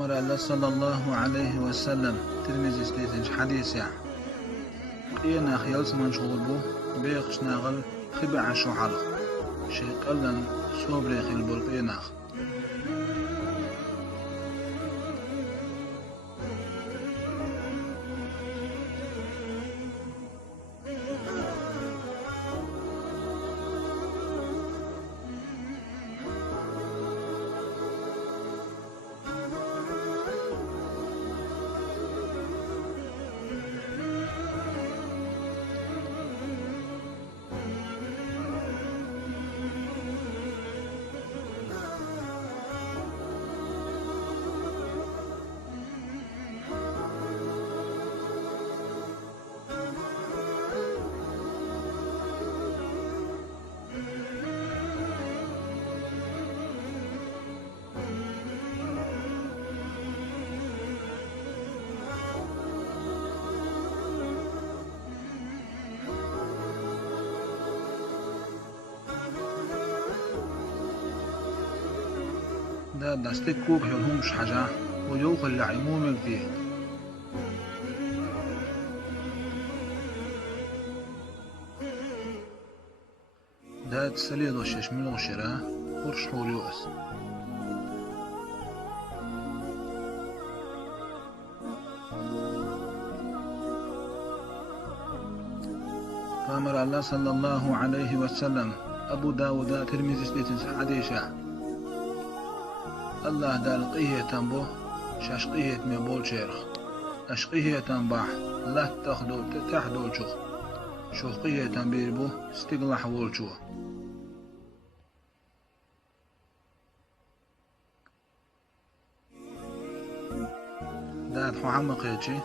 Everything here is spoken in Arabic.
فأمر الله صلى الله عليه وسلم ترمزي ستيتنش حديث يعني قينا خيال سمان شغل بو بيقش ناغل خبع شو حلق شيء قلن صوبري خيل برقيناخ ده دستك كوك يلهمش حاجة ويوخل لعمومك فيه ده تسليد وشش من الغشرة ورش حول يؤس فأمر الله صلى الله عليه وسلم أبو داود ترمذي ستيتنس حديثة الله دال قيه تنبو شاشقيه مبول شيرخ أشقيه تنبح لا تاخدو تحدو شوخ شوقيه تنبيربو استقلح وولشو داد محمد قيتشي